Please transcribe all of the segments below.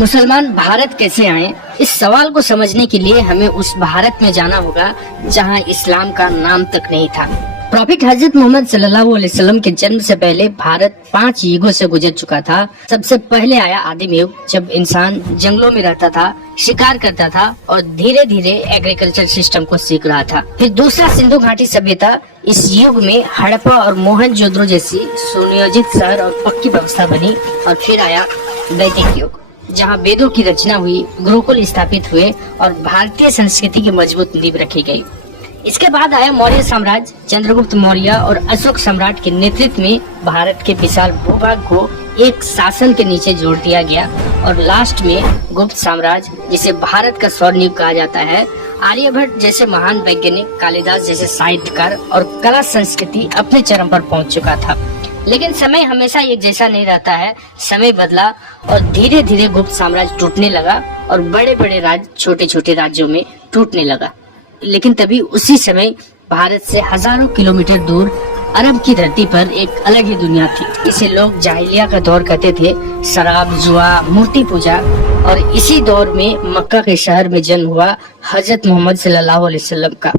मुसलमान भारत कैसे आए, इस सवाल को समझने के लिए हमें उस भारत में जाना होगा जहां इस्लाम का नाम तक नहीं था। प्रॉफिट हजरत मोहम्मद सल्लल्लाहु अलैहि वसल्लम के जन्म से पहले भारत 5 युगों से गुजर चुका था। सबसे पहले आया आदिम युग, जब इंसान जंगलों में रहता था, शिकार करता था और धीरे धीरे एग्रीकल्चर सिस्टम को सीख रहा था। फिर दूसरा सिंधु घाटी सभ्यता। इस युग में हड़प्पा और मोहनजोदड़ो जैसी सुनियोजित शहर और पक्की व्यवस्था बनी। और फिर आया वैदिक युग, जहाँ वेदों की रचना हुई, गुरुकुल स्थापित हुए और भारतीय संस्कृति की मजबूत नींव रखी गई। इसके बाद आया मौर्य साम्राज्य। चंद्रगुप्त मौर्य और अशोक सम्राट के नेतृत्व में भारत के विशाल भूभाग को एक शासन के नीचे जोड़ दिया गया। और लास्ट में गुप्त साम्राज्य, जिसे भारत का स्वर्णयुग कहा जाता है। आर्यभट्ट जैसे महान वैज्ञानिक, कालिदास जैसे साहित्यकार और कला संस्कृति अपने चरम पर पहुंच चुका था। लेकिन समय हमेशा एक जैसा नहीं रहता है। समय बदला और धीरे धीरे गुप्त साम्राज्य टूटने लगा और बड़े बड़े राज्य छोटे छोटे राज्यों में टूटने लगा। लेकिन तभी उसी समय भारत से हजारों किलोमीटर दूर अरब की धरती पर एक अलग ही दुनिया थी। इसे लोग जाहिलिया का दौर कहते थे, शराब, जुआ, मूर्ति पूजा। और इसी दौर में मक्का के शहर में जन्म हुआ हजरत मोहम्मद सल्लल्लाहु अलैहि वसल्लम का।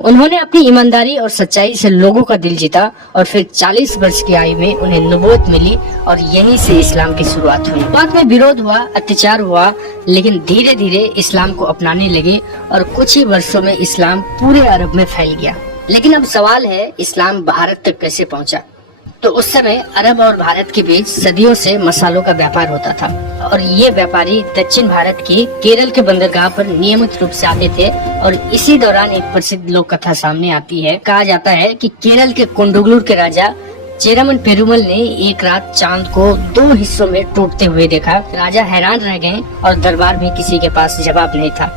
उन्होंने अपनी ईमानदारी और सच्चाई से लोगों का दिल जीता और फिर 40 वर्ष की आयु में उन्हें नबूवत मिली और यहीं से इस्लाम की शुरुआत हुई। बाद में विरोध हुआ, अत्याचार हुआ, लेकिन धीरे धीरे इस्लाम को अपनाने लगे और कुछ ही वर्षों में इस्लाम पूरे अरब में फैल गया। लेकिन अब सवाल है, इस्लाम भारत तक कैसे पहुंचा? तो उस समय अरब और भारत के बीच सदियों से मसालों का व्यापार होता था और ये व्यापारी दक्षिण भारत के केरल के बंदरगाह पर नियमित रूप से आते थे। और इसी दौरान एक प्रसिद्ध लोक कथा सामने आती है। कहा जाता है कि केरल के कुंडुगलूर के राजा चेरामन पेरुमल ने एक रात चांद को 2 हिस्सों में टूटते हुए देखा। राजा हैरान रह गए और दरबार में किसी के पास जवाब नहीं था।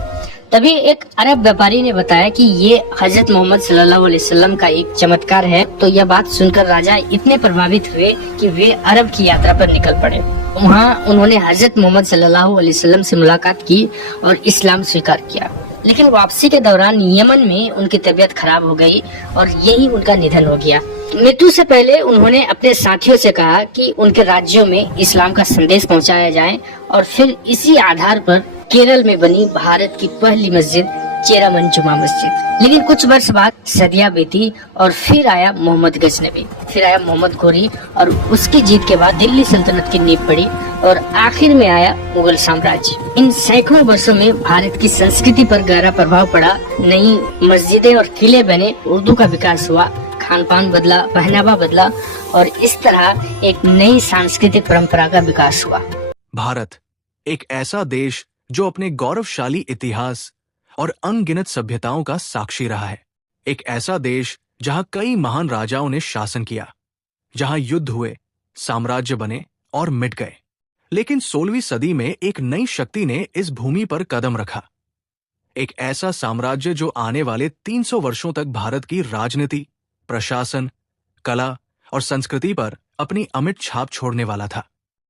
तभी एक अरब व्यापारी ने बताया कि ये हजरत मोहम्मद सल्लल्लाहु अलैहि वसल्लम का एक चमत्कार है। तो यह बात सुनकर राजा इतने प्रभावित हुए कि वे अरब की यात्रा पर निकल पड़े। वहाँ उन्होंने हजरत मोहम्मद सल्लल्लाहु अलैहि वसल्लम से मुलाकात की और इस्लाम स्वीकार किया। लेकिन वापसी के दौरान यमन में उनकी तबीयत खराब हो गई और यही उनका निधन हो गया। मृत्यु से पहले उन्होंने अपने साथियों से कहा कि उनके राज्यों में इस्लाम का संदेश पहुंचाया जाए। और फिर इसी आधार पर केरल में बनी भारत की पहली मस्जिद चेरामन जुमा मस्जिद। लेकिन कुछ वर्ष बाद सदियां बीती और फिर आया मोहम्मद गजनबी, फिर आया मोहम्मद घोरी और उसकी जीत के बाद दिल्ली सल्तनत की नींव पड़ी और आखिर में आया मुगल साम्राज्य। इन सैकड़ों वर्षों में भारत की संस्कृति पर गहरा प्रभाव पड़ा। नई मस्जिदें और किले बने, उर्दू का विकास हुआ, खान पान बदला, पहनावा बदला और इस तरह एक नई सांस्कृतिक परंपरा का विकास हुआ। भारत एक ऐसा देश जो अपने गौरवशाली इतिहास और अनगिनत सभ्यताओं का साक्षी रहा है। एक ऐसा देश जहां कई महान राजाओं ने शासन किया, जहां युद्ध हुए, साम्राज्य बने और मिट गए। लेकिन 16वीं सदी में एक नई शक्ति ने इस भूमि पर कदम रखा। एक ऐसा साम्राज्य जो आने वाले 300 वर्षों तक भारत की राजनीति, प्रशासन, कला और संस्कृति पर अपनी अमिट छाप छोड़ने वाला था।